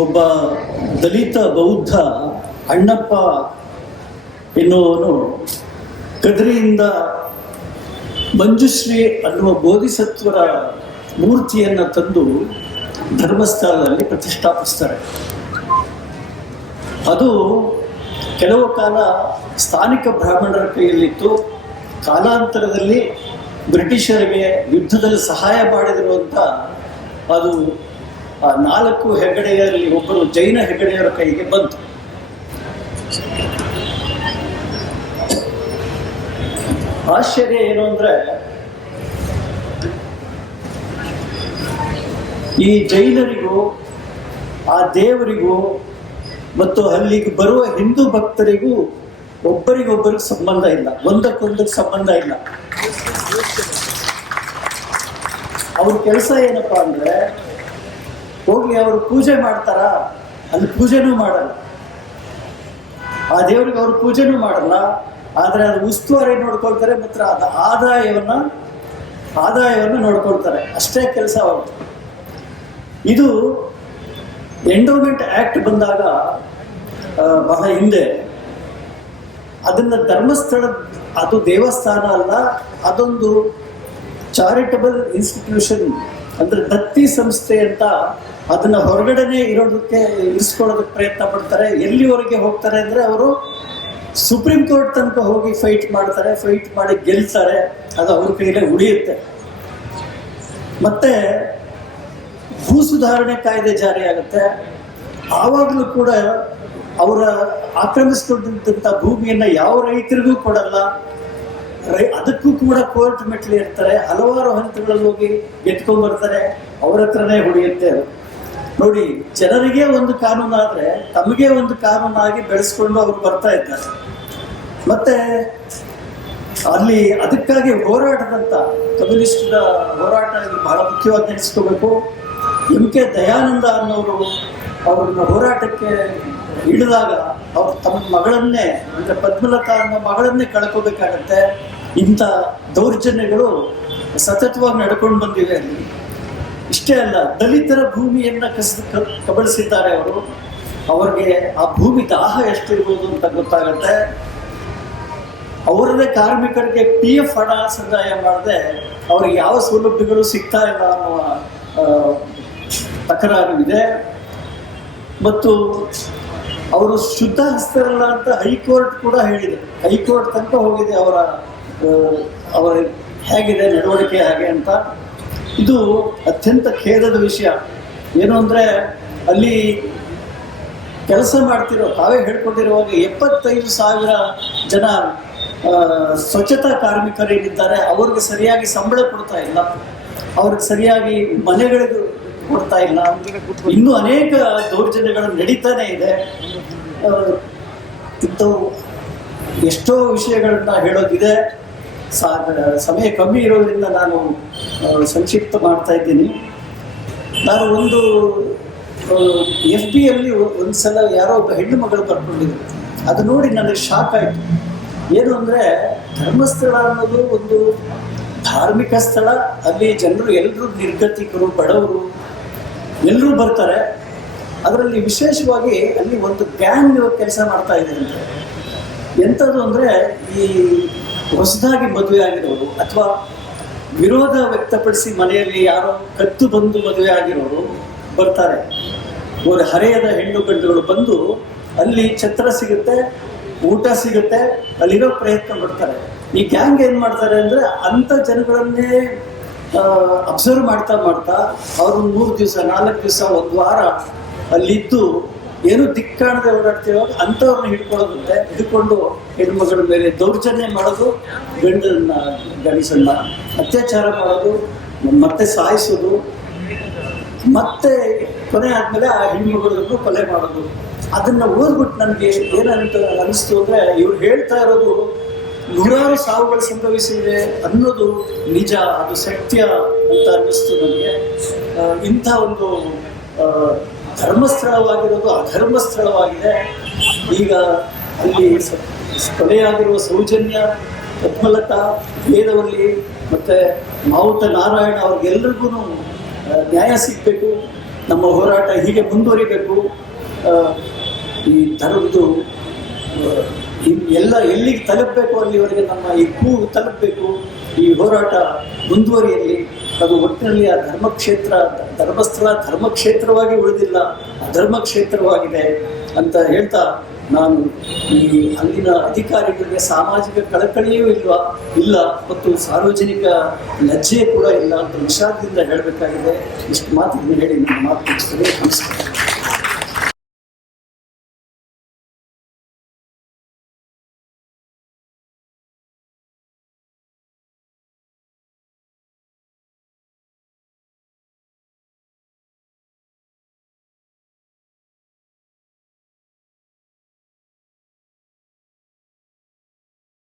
ಒಬ್ಬ ದಲಿತ ಬೌದ್ಧ ಅಣ್ಣಪ್ಪ ಎನ್ನುವನು ಕದ್ರಿಯಿಂದ ಮಂಜುಶ್ರೀ ಅನ್ನುವ ಬೋಧಿಸತ್ವರ ಮೂರ್ತಿಯನ್ನು ತಂದು ಧರ್ಮಸ್ಥಳದಲ್ಲಿ ಪ್ರತಿಷ್ಠಾಪಿಸ್ತಾರೆ. ಅದು ಕೆಲವು ಕಾಲ ಸ್ಥಾನಿಕ ಬ್ರಾಹ್ಮಣರ ಕೈಯಲ್ಲಿತ್ತು. ಕಾಲಾಂತರದಲ್ಲಿ ಬ್ರಿಟಿಷರಿಗೆ ಯುದ್ಧದಲ್ಲಿ ಸಹಾಯ ಮಾಡಿದಿರುವಂಥ ಅದು 4 ಹೆಗ್ಗಡೆಯರಲ್ಲಿ ಒಬ್ಬರು ಜೈನ ಹೆಗ್ಗಡೆಯರ ಕೈಗೆ ಬಂತು. ಆಶ್ಚರ್ಯ ಏನು ಅಂದರೆ, ಈ ಜೈನರಿಗೂ ಆ ದೇವರಿಗೂ ಮತ್ತು ಅಲ್ಲಿಗೆ ಬರುವ ಹಿಂದೂ ಭಕ್ತರಿಗೂ ಒಬ್ಬರಿಗೊಬ್ಬರಿಗೆ ಸಂಬಂಧ ಇಲ್ಲ, ಒಂದಕ್ಕೊಂದಕ್ಕೆ ಸಂಬಂಧ ಇಲ್ಲ. ಅವ್ರ ಕೆಲಸ ಏನಪ್ಪಾ ಅಂದರೆ, ಹೋಗಿ ಅವರು ಪೂಜೆ ಮಾಡ್ತಾರಾ, ಅಲ್ಲಿ ಪೂಜೆನೂ ಮಾಡಲ್ಲ. ಆ ದೇವರಿಗೆ ಅವರು ಪೂಜೆನೂ ಮಾಡಲ್ಲ, ಆದರೆ ಅದು ಉಸ್ತುವಾರಿ ನೋಡ್ಕೊಳ್ತಾರೆ ಮತ್ತು ಅದು ಆದಾಯವನ್ನು ನೋಡ್ಕೊಳ್ತಾರೆ. ಅಷ್ಟೇ ಕೆಲಸ ಅವರು. ಇದು ಎಂಡೋಮೆಂಟ್ ಆ್ಯಕ್ಟ್ ಬಂದಾಗ ಬಹಳ ಹಿಂದೆ ಅದನ್ನು ಧರ್ಮಸ್ಥಳ, ಅದು ದೇವಸ್ಥಾನ ಅಲ್ಲ, ಅದೊಂದು ಚಾರಿಟಬಲ್ ಇನ್ಸ್ಟಿಟ್ಯೂಷನ್ ಅಂದರೆ ದತ್ತಿ ಸಂಸ್ಥೆ ಅಂತ ಅದನ್ನು ಹೊರಗಡೆನೆ ಇರಿಸ್ಕೊಳ್ಳೋದಕ್ಕೆ ಪ್ರಯತ್ನ ಪಡ್ತಾರೆ. ಎಲ್ಲಿವರೆಗೆ ಹೋಗ್ತಾರೆ ಅಂದರೆ, ಅವರು ಸುಪ್ರೀಂ ಕೋರ್ಟ್ ತನಕ ಹೋಗಿ ಫೈಟ್ ಮಾಡ್ತಾರೆ, ಫೈಟ್ ಮಾಡಿ ಗೆಲ್ತಾರೆ. ಅದು ಅವ್ರ ಕೈಲೇ ಉಳಿಯುತ್ತೆ. ಮತ್ತೆ ಭೂ ಸುಧಾರಣೆ ಕಾಯ್ದೆ ಜಾರಿಯಾಗುತ್ತೆ. ಆವಾಗಲೂ ಕೂಡ ಅವರ ಆಕ್ರಮಿಸಿಕೊಂಡಂಥ ಭೂಮಿಯನ್ನು ಯಾವ ರೈತರಿಗೂ ಕೊಡಲ್ಲ. ಅದಕ್ಕೂ ಕೂಡ ಕೋರ್ಟ್ ಮೆಟ್ಲು ಇರ್ತಾರೆ. ಹಲವಾರು ಹಂತಗಳಲ್ಲಿ ಹೋಗಿ ಎತ್ಕೊಂಡ್ಬರ್ತಾರೆ. ಅವ್ರ ಹತ್ರನೇ ಹೊಡೆಯುತ್ತೆ. ನೋಡಿ, ಜನರಿಗೆ ಒಂದು ಕಾನೂನು ಆದರೆ ತಮಗೆ ಒಂದು ಕಾನೂನಾಗಿ ಬೆಳೆಸ್ಕೊಂಡು ಅವರು ಬರ್ತಾ ಇದ್ದಾರೆ. ಮತ್ತೆ ಅಲ್ಲಿ ಅದಕ್ಕಾಗಿ ಹೋರಾಟದಂತ ಕಮ್ಯುನಿಸ್ಟರ ಹೋರಾಟ ಬಹಳ ಮುಖ್ಯವಾಗಿ ನೆನೆಸ್ಕೋಬೇಕು. MK ದಯಾನಂದ ಅನ್ನೋರು ಅವ್ರನ್ನ ಹೋರಾಟಕ್ಕೆ ಹಿಡಿದಾಗ ಅವ್ರು ತಮ್ಮ ಮಗಳನ್ನೇ, ಅಂದರೆ ಪದ್ಮಲತಾ ಅನ್ನೋ ಮಗಳನ್ನೇ ಕಳ್ಕೋಬೇಕಾಗತ್ತೆ. ಇಂಥ ದೌರ್ಜನ್ಯಗಳು ಸತತವಾಗಿ ನಡ್ಕೊಂಡು ಬಂದಿವೆ ಅಲ್ಲಿ. ಇಷ್ಟೇ ಅಲ್ಲ, ದಲಿತರ ಭೂಮಿಯನ್ನು ಕಬಳಿಸಿದ್ದಾರೆ ಅವರು. ಅವ್ರಿಗೆ ಆ ಭೂಮಿ ದಾಹ ಎಷ್ಟಿರ್ಬೋದು ಅಂತ ಗೊತ್ತಾಗತ್ತೆ. ಅವರದೇ ಕಾರ್ಮಿಕರಿಗೆ PF ಹಣ ಸಂದಾಯ ಮಾಡದೆ ಅವ್ರಿಗೆ ಯಾವ ಸೌಲಭ್ಯಗಳು ಸಿಗ್ತಾ ಇಲ್ಲ ಅನ್ನುವ ತಕರಾರು ಇದೆ. ಮತ್ತು ಅವರು ಶುದ್ಧ ಹಸ್ತರಲ್ಲ ಅಂತ ಹೈಕೋರ್ಟ್ ಕೂಡ ಹೇಳಿದೆ. ಹೈಕೋರ್ಟ್ ತನಕ ಹೋಗಿದೆ ಅವರ ಹೇಗಿದೆ ನಡವಳಿಕೆ ಹಾಗೆ ಅಂತ. ಇದು ಅತ್ಯಂತ ಖೇದದ ವಿಷಯ. ಏನು ಅಂದರೆ, ಅಲ್ಲಿ ಕೆಲಸ ಮಾಡ್ತಿರೋ, ತಾವೇ ಹೇಳ್ಕೊಂಡಿರುವಾಗ 75,000 ಜನ ಸ್ವಚ್ಛತಾ ಕಾರ್ಮಿಕರೇನಿದ್ದಾರೆ ಅವ್ರಿಗೆ ಸರಿಯಾಗಿ ಸಂಬಳ ಕೊಡ್ತಾ ಇಲ್ಲ, ಅವ್ರಿಗೆ ಸರಿಯಾಗಿ ಮನೆಗಳಿಗೂ ಕೊಡ್ತಾ ಇಲ್ಲ. ಇನ್ನೂ ಅನೇಕ ದೌರ್ಜನ್ಯಗಳು ನಡೀತಾನೆ ಇದೆ. ಇಂಥವು ಎಷ್ಟೋ ವಿಷಯಗಳನ್ನ ಹೇಳೋದಿದೆ. ಸಮಯ ಕಮ್ಮಿ ಇರೋದ್ರಿಂದ ನಾನು ಸಂಕ್ಷಿಪ್ತ ಮಾಡ್ತಾ ಇದ್ದೀನಿ. ನಾನು ಒಂದು FBಯಲ್ಲಿ ಒಂದು ಸಲ ಯಾರೋ ಒಬ್ಬ ಹೆಣ್ಣು ಮಗಳು ಬರ್ಕೊಂಡಿದ್ರು. ಅದು ನೋಡಿ ನನಗೆ ಶಾಕ್ ಆಯಿತು. ಏನು ಅಂದರೆ, ಧರ್ಮಸ್ಥಳ ಅನ್ನೋದು ಒಂದು ಧಾರ್ಮಿಕ ಸ್ಥಳ. ಅಲ್ಲಿ ಜನರು ಎಲ್ಲರೂ ನಿರ್ಗತಿಕರು, ಬಡವರು ಎಲ್ಲರೂ ಬರ್ತಾರೆ. ಅದರಲ್ಲಿ ವಿಶೇಷವಾಗಿ ಅಲ್ಲಿ ಒಂದು ಗ್ಯಾಂಗ್ ಕೆಲಸ ಮಾಡ್ತಾ ಇದೆ ಅಂತ. ಎಂಥದ್ದು ಅಂದರೆ, ಈ ಹೊಸದಾಗಿ ಮದುವೆ ಆಗಿರೋರು ಅಥವಾ ವಿರೋಧ ವ್ಯಕ್ತಪಡಿಸಿ ಮನೆಯಲ್ಲಿ ಯಾರೋ ಕತ್ತು ಬಂದು ಮದುವೆ ಆಗಿರೋರು ಬರ್ತಾರೆ. ಅವರು ಹರೆಯದ ಹೆಣ್ಣು ಗಂಡುಗಳು ಬಂದು ಅಲ್ಲಿ ಛತ್ರ ಸಿಗುತ್ತೆ, ಊಟ ಸಿಗುತ್ತೆ, ಅಲ್ಲಿರೋ ಪ್ರಯತ್ನ ಪಡ್ತಾರೆ. ಈ ಗ್ಯಾಂಗ್ ಏನು ಮಾಡ್ತಾರೆ ಅಂದರೆ, ಅಂಥ ಜನಗಳನ್ನೇ ಅಬ್ಸರ್ವ್ ಮಾಡ್ತಾ ಅವರು 3 ದಿವಸ 4 ದಿವಸ 1 ವಾರ ಅಲ್ಲಿದ್ದು ಏನು ದಿಕ್ಕಾಣದೆ ಓಡಾಡ್ತಿರುವಾಗ ಅಂಥವ್ರನ್ನ ಹಿಡ್ಕೊಂಡು ಹೆಣ್ಮಗಳ ಮೇಲೆ ದೌರ್ಜನ್ಯ ಮಾಡೋದು, ಗಂಡಸನ್ನ ಅತ್ಯಾಚಾರ ಮಾಡೋದು, ಮತ್ತೆ ಸಾಯಿಸೋದು, ಮತ್ತೆ ಕೊನೆ ಆದಮೇಲೆ ಆ ಹೆಣ್ಮಗಳನ್ನು ಕೊಲೆ ಮಾಡೋದು. ಅದನ್ನು ಓದ್ಬಿಟ್ಟು ನನಗೆ ಏನಂತ ಅನ್ನಿಸ್ತು ಅಂದರೆ, ಇವ್ರು ಹೇಳ್ತಾ ಇರೋದು ನೂರಾರು ಸಾವುಗಳು ಸಂಭವಿಸಿವೆ ಅನ್ನೋದು ನಿಜ, ಅದು ಸತ್ಯ ಅಂತ ಅನ್ನಿಸ್ತು ನನಗೆ. ಇಂಥ ಒಂದು ಧರ್ಮಸ್ಥಳವಾಗಿರೋದು ಅಧರ್ಮ ಸ್ಥಳವಾಗಿದೆ. ಈಗ ಅಲ್ಲಿ ಕೊಲೆಯಾಗಿರುವ ಸೌಜನ್ಯ, ಪದ್ಮಲತಾ, ವೇದವಲ್ಲಿ ಮತ್ತು ಮಾವುತ ನಾರಾಯಣ ಅವ್ರಿಗೆಲ್ರಿಗೂ ನ್ಯಾಯ ಸಿಗಬೇಕು. ನಮ್ಮ ಹೋರಾಟ ಹೀಗೆ ಮುಂದುವರಿಬೇಕು. ಈ ಥರದ್ದು ಎಲ್ಲ ಎಲ್ಲಿಗೆ ತಲುಪಬೇಕು ಅಲ್ಲಿವರೆಗೆ ನಮ್ಮ ಈ ಕೂಗು ತಲುಪಬೇಕು, ಈ ಹೋರಾಟ ಮುಂದುವರಿಯಲ್ಲಿ. ಅದು ಒಟ್ಟಿನಲ್ಲಿ ಆ ಧರ್ಮಕ್ಷೇತ್ರ, ಧರ್ಮಸ್ಥಳ ಧರ್ಮಕ್ಷೇತ್ರವಾಗಿ ಉಳಿದಿಲ್ಲ, ಅಧರ್ಮಕ್ಷೇತ್ರವಾಗಿದೆ ಅಂತ ಹೇಳ್ತಾ ನಾನು ಈ ಅಲ್ಲಿನ ಅಧಿಕಾರಿಗಳಿಗೆ ಸಾಮಾಜಿಕ ಕಳಕಳಿಯೂ ಇಲ್ಲ ಮತ್ತು ಸಾರ್ವಜನಿಕ ಲಜ್ಜೆ ಕೂಡ ಇಲ್ಲ ಅಂತ ವಿಷಾದದಿಂದ ಹೇಳಬೇಕಾಗಿದೆ. ಇಷ್ಟು ಮಾತನ್ನು ಹೇಳಿ ನನ್ನ ಮಾತು ಮುಗಿಸ್ತೇನೆ. ನಮಸ್ಕಾರ.